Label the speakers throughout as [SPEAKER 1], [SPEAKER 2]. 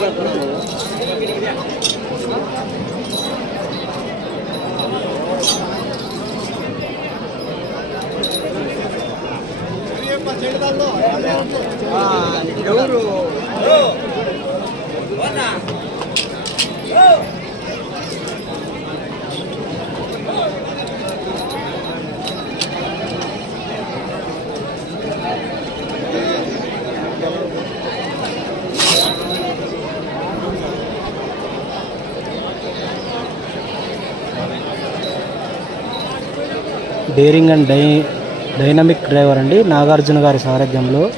[SPEAKER 1] Terima kasih.
[SPEAKER 2] Daring and die dynamic driver అండి. నాగార్జున గారి సారథ్యంలో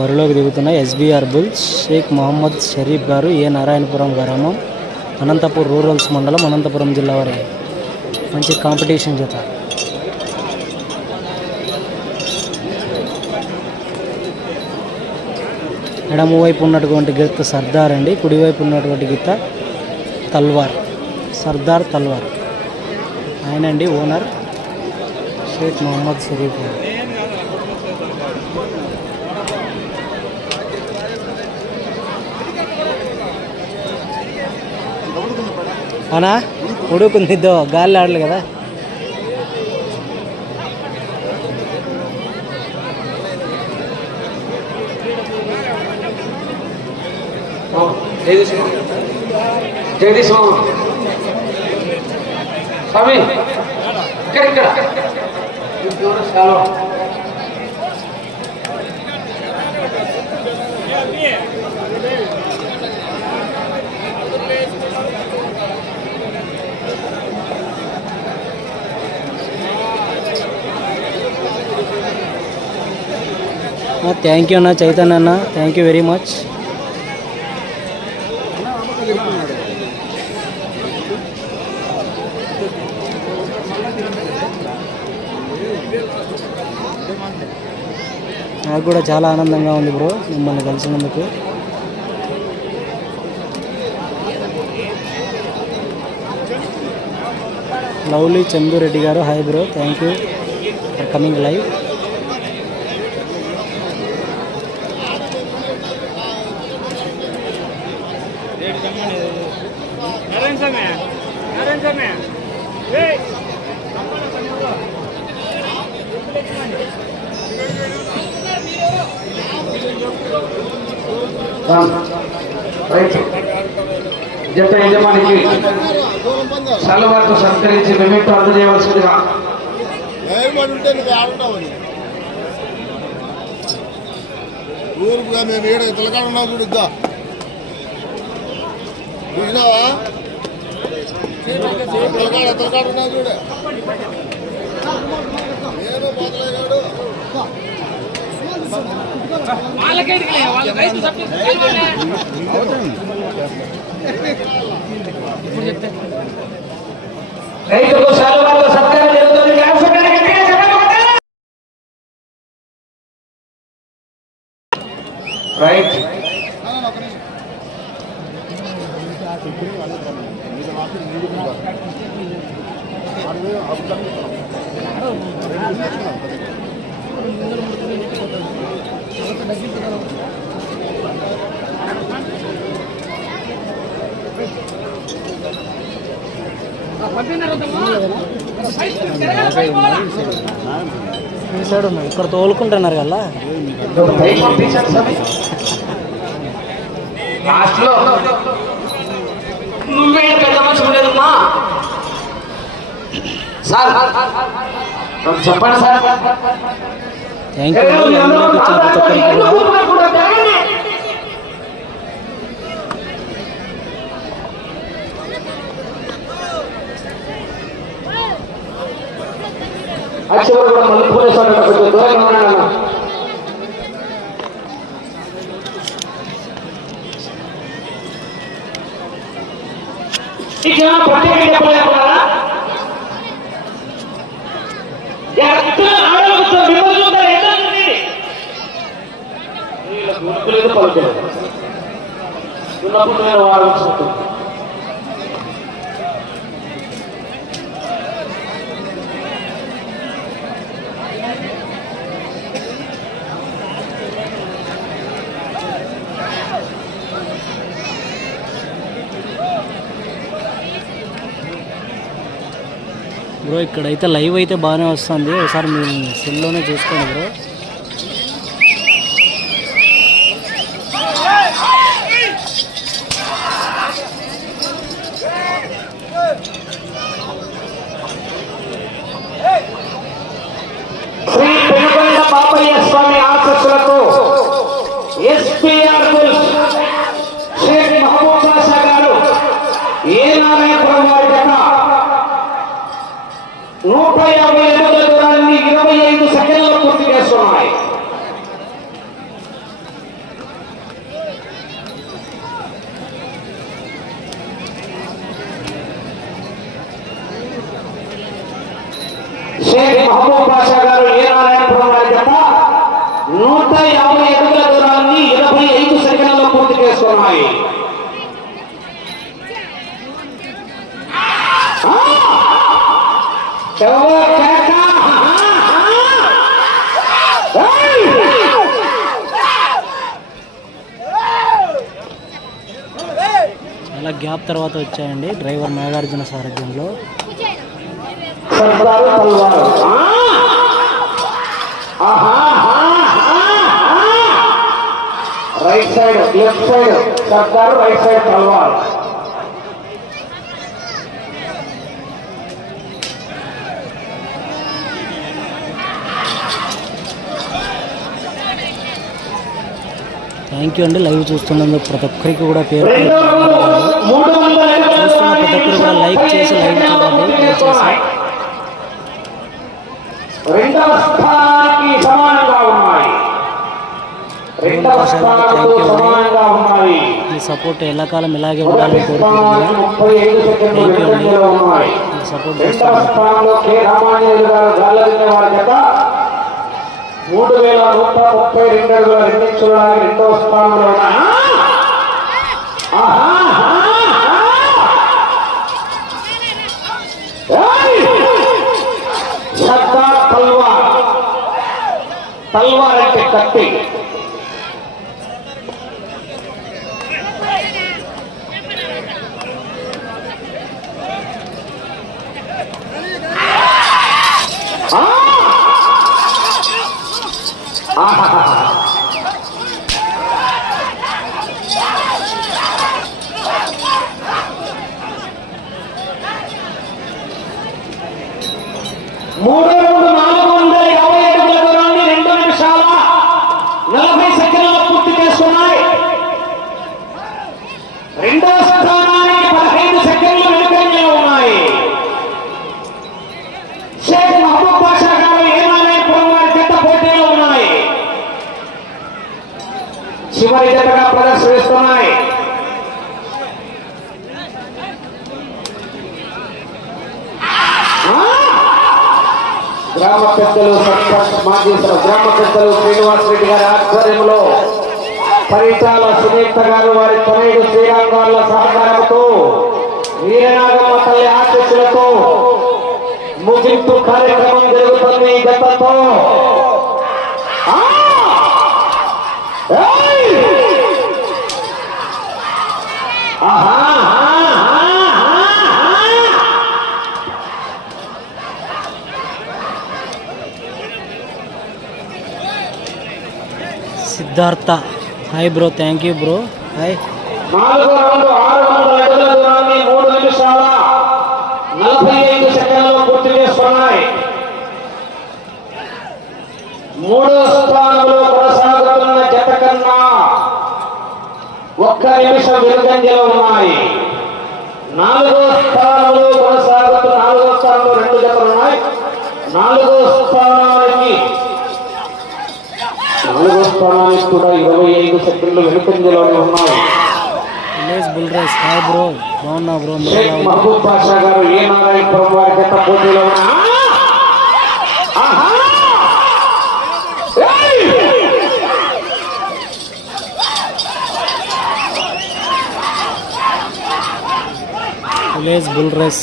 [SPEAKER 2] బరిలోకి దిగుతున్న SBR bulls Sheikh Mohammed Sharif garu A Narayanapuram గ్రామం అనంతపూర్ రూరల్స్ మండలం అనంతపురం జిల్లా వారి మంచి కాంపిటీషన్ జత. ఎడమవైపు ఉన్నటువంటి గీత సర్దార్ అండి. కుడివైపు ఉన్నటువంటి గీత తల్వార్. సర్దార్ తల్వార్. ఆయన అండి ఓనర్ షేక్ మొహమ్మద్ షరీఫ్. గారు అవునా? ఉడుకుంది గాలి ఆడలు కదా.
[SPEAKER 3] జగదీష్ బాబు స్వామి. ఇక్కడ. ఇక్కడ
[SPEAKER 2] థ్యాంక్ యూ అన్న చైతన్య అన్న. థ్యాంక్ యూ వెరీ మచ్ నాకు కూడా చాలా ఆనందంగా ఉంది బ్రో మిమ్మల్ని కలిసినందుకు. Lovely Chandureddy garu hi bro thank you for coming live
[SPEAKER 3] right. జత యజమానికి సెలవాటు సత్కరించి మెమెంటో అందజేయవలసిందిగా
[SPEAKER 1] ఊరుగా మేము ఈడ తెలకాడ ఉన్నాం కూడా ఇద్దా. చూసినావా? తెలకాడ తెలకాడ ఉన్నాం చూడే.
[SPEAKER 3] రైతుకు సెలవుతో సత్కారం జరుగుతుంది క్యాన్సర్ గారికి
[SPEAKER 2] ఈ సైడ్ ఉన్నాయి ఇక్కడ తోలుకుంటున్నారు కదా.
[SPEAKER 3] నువ్వే పెద్ద మనిషి ఉండేదమ్మా సార్. చెప్పండి సార్.
[SPEAKER 2] థ్యాంక్ యూ అండి లైవ్లోకి వచ్చిన ప్రతి ఒక్కరికి కూడా?
[SPEAKER 3] యాక్చువల్గా కూడా మళ్ళీ పోలీసు వాళ్ళు కొంచెం దూరంగా ఉన్నాడు ఉన్నప్పుడు నేను
[SPEAKER 2] బ్రో ఇక్కడైతే లైవ్ అయితే బాగానే వస్తుంది. ఒకసారి మీరు సెల్లోనే చూసుకోండి బ్రో.
[SPEAKER 3] యాభై అడుగుల దూరాన్ని ఇరవై ఐదు సెకండ్లలో పూర్తి చేస్తున్నాయి ఆ! ఎవరో కేక! ఏయ్!
[SPEAKER 2] చాలా గ్యాప్ తర్వాత వచ్చాయండి డ్రైవర్ నాగార్జున సారథ్యంలో
[SPEAKER 3] సర్దారు తల్వారు ఆ! ఆహా! Right side left side Sardar right side Talwar
[SPEAKER 2] thank you అండి లైవ్ చూస్తున్నందుకు ప్రతి ఒక్కరికి కూడా పేరు చూస్తున్న ప్రతి ఒక్కరు కూడా లైక్ చేసి లైవ్ చూడండి
[SPEAKER 3] రెండవ స్థానానికి సమానంగా ఉన్నాయి స్థానంతో సమానంగా ఉన్నాయి
[SPEAKER 2] మీ సపోర్ట్ ఎల్లకాలం ఇలాగే ఉండాలని కోరుకుంటున్నాను సపోర్ట్
[SPEAKER 3] మూడు వేల నూట ముప్పై రెండు అడుగుల రెండించుల రెండవ స్థానంలో ఉన్నాయి ఆహా! ఏయ్! సర్దార్ తల్వార్ తల్వార్ అంటే కత్తి 啊哈哈哈 గ్రామ పెద్దలు సర్పంచ్ మాజీ గ్రామ పెద్దలు శ్రీనివాస్ రెడ్డి గారి ఆధ్వర్యంలో పరిటాల సునీత గారు వారి తనయుడు శ్రీరాంగాల సహకారంతో వీరనాగమ్మ తల్లి ఆశీస్సులతో ముగింపు కార్యక్రమం జరుగుతుంది గతంతో. ఆహా! ఆహా!
[SPEAKER 2] Siddhartha. Hi bro thank you
[SPEAKER 3] bro hi ఆరు మూడు నిమిషాల మూడో స్థానంలో కొనసాగుతున్న జత కన్నా ఒక్క నిమిషం వెనుకంజలో ఉన్నాయి. నాలుగో స్థానంలో కొనసాగుతున్న నాలుగో స్థానంలో రెండు జతలు ఉన్నాయి. నాలుగో స్థానం స్థానానికి కూడా ఇరవై ఐదు సెకండ్లు వెనుకంజలోనే ఉన్నాయి? మహబూబ్ బాషా గారు ఏ నారాయణపురం వారి జత పోటీలో ఉన్న!
[SPEAKER 2] Village bull race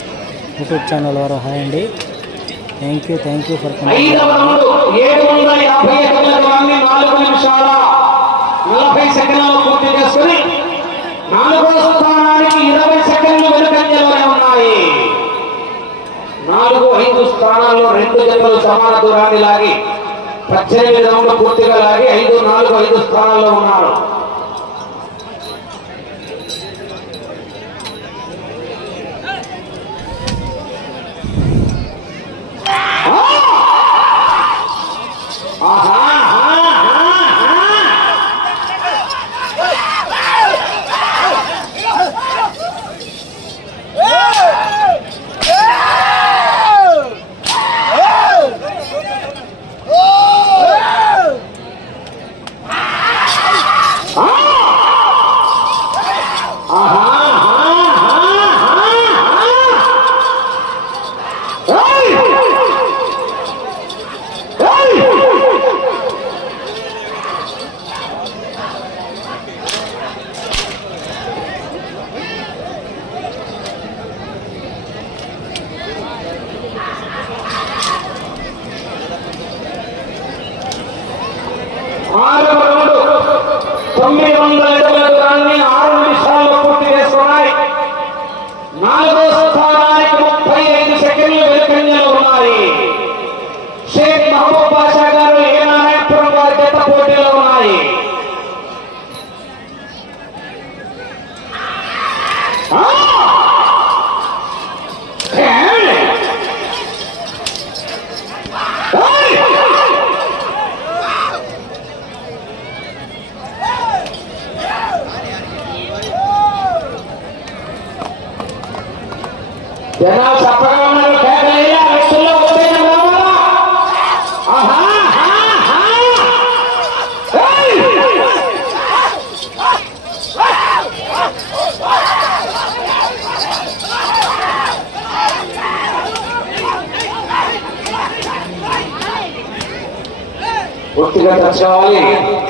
[SPEAKER 2] YouTube channel వారు. హాయ్ అండి. Thank you thank you
[SPEAKER 3] for round. ఏడు వందల యాభై ఎకరాల దూరాన్ని నాలుగు నిమిషాల నలభై సెకండ్లు పూర్తి చేసుకుని నాలుగో స్థానానికి ఇరవై సెకండ్లు వెనుకంజలోనే ఉన్నాయి నాలుగు ఐదు దూరాన్ని లాగి పద్దెనిమిది రౌండ్లు పూర్తిగా లాగి ఐదు నాలుగు ఐదు స్థానాల్లో ఉన్నారు. ఆహా, ఆహా, ఆహా. ఆహా, ఆహా, ఆహా, ఆహా. ఏయ్! ఏయ్! ఆరవ రౌండ్ తొమ్మిది వందల అడుగుల దూరాన్ని ఆరు నిమిషాల్లో పూర్తి చేసుకున్నాయి నాలుగో స్థానానికి ముప్పై ఐదు సెకండ్లు వెనుకంజలో ఉన్నాయి. 大家好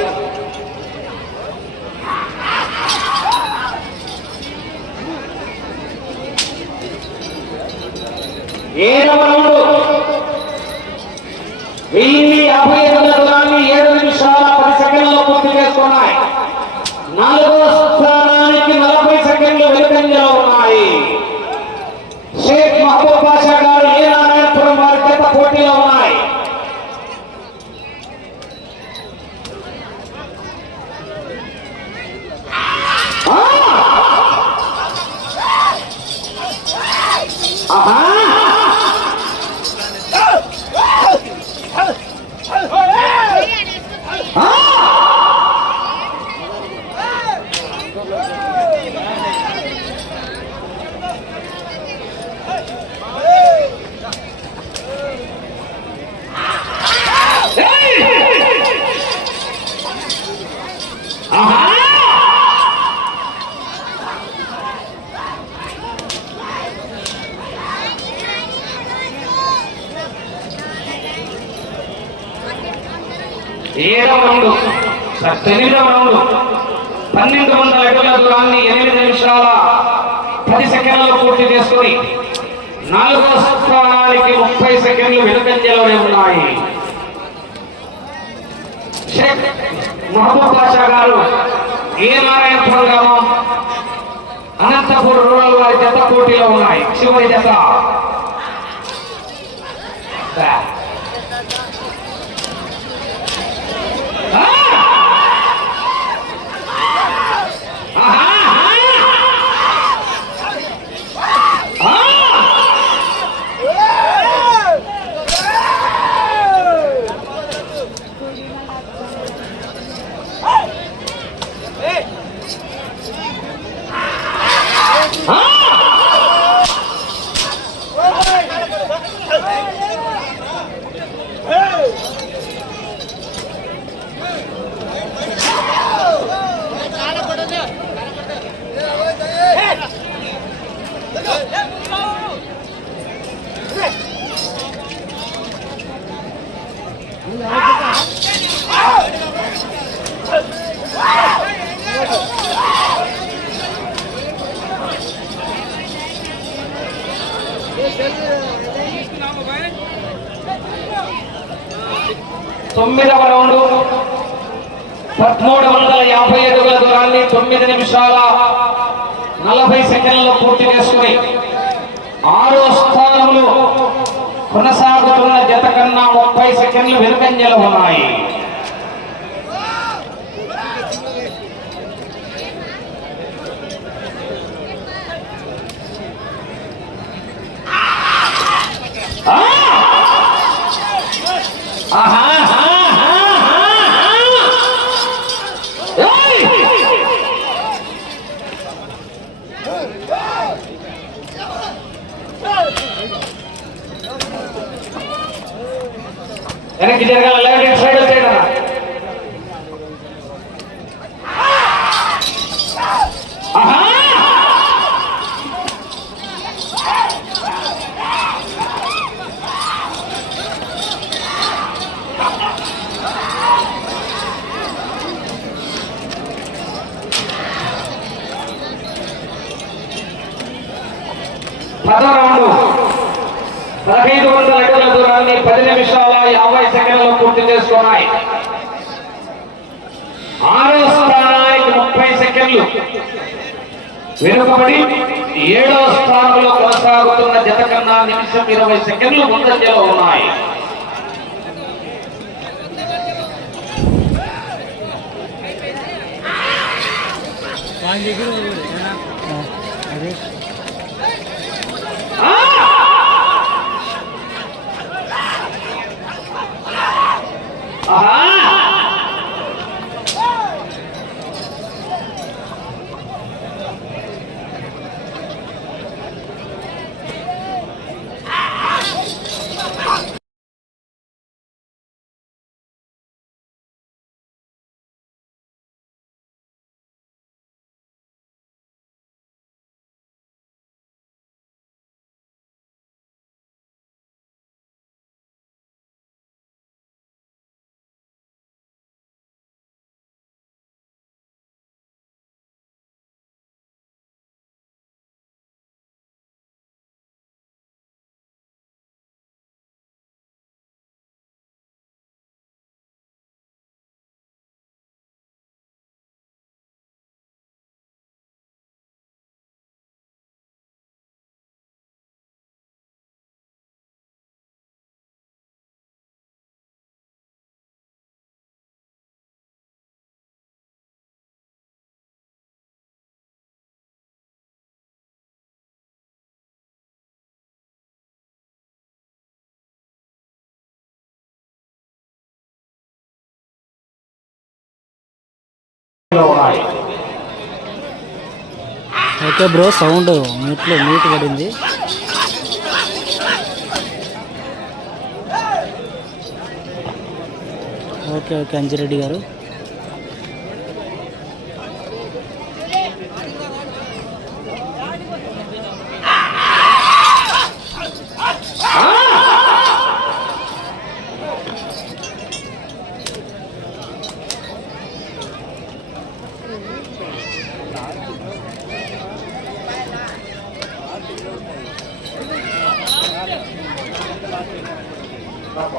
[SPEAKER 3] పన్నెండు వందల అడుగుల దూరాన్ని ఎనిమిది నిమిషాల పది సెకండ్లు పూర్తి చేసుకుని నాలుగో స్థానానికి ముప్పై సెకండ్లు వెనుకంజలోనే ఉన్నాయి. షేక్ మహబూబ్ పాషా గారు ఏ నారాయణపురం గ్రామం? అనంతపూర్ రూరల్ వారి జత పోటీలో ఉన్నాయి. చివరి జత. తొమ్మిదవ రౌండ్ పదమూడు వందల యాభై అడుగుల దూరాన్ని తొమ్మిది నిమిషాల నలభై సెకండ్లలో పూర్తి చేసుకుని ఆరో స్థానంలో కొనసాగుతున్న జత కన్నా ముప్పై సెకండ్లు వెనుకంజలు ఉన్నాయి Ah! ఆహా, ఆహా, ఆహా, ఆహా. ఏయ్! వెనక్కి జరగాల లెఫ్ట్ ఇటు సైడ్ సైడ్ అన్న ఆహా! పదో రౌండ్ పదహైదు వందల అడుగుల దూరాన్ని పది నిమిషాల యాభై సెకండ్లు పూర్తి చేసుకున్నాయి. ఆరో స్థానానికి ముప్పై సెకండ్లు. వెనుకబడి ఏడో స్థానంలో కొనసాగుతున్న జత కన్నా నిమిషం ఇరవై సెకండ్లు ముందంజలో ఉన్నాయి.
[SPEAKER 2] ఆ,
[SPEAKER 3] Ah! ఉన్నాయి
[SPEAKER 2] ఓకే బ్రో సౌండ్ మీట్లో మీట్ పడింది. Okay okay Anjireddy garu.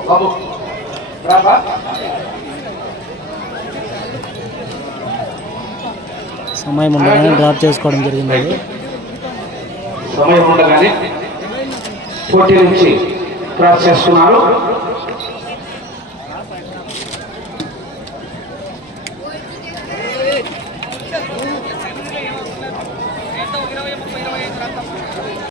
[SPEAKER 3] బాబు. రాబా
[SPEAKER 2] సమయం ఉండగానే డ్రాప్ చేసుకోవడం జరిగింది.
[SPEAKER 3] సమయం ఉండగానే పోటీ నుంచి క్రాస్ చేస్తున్నారు.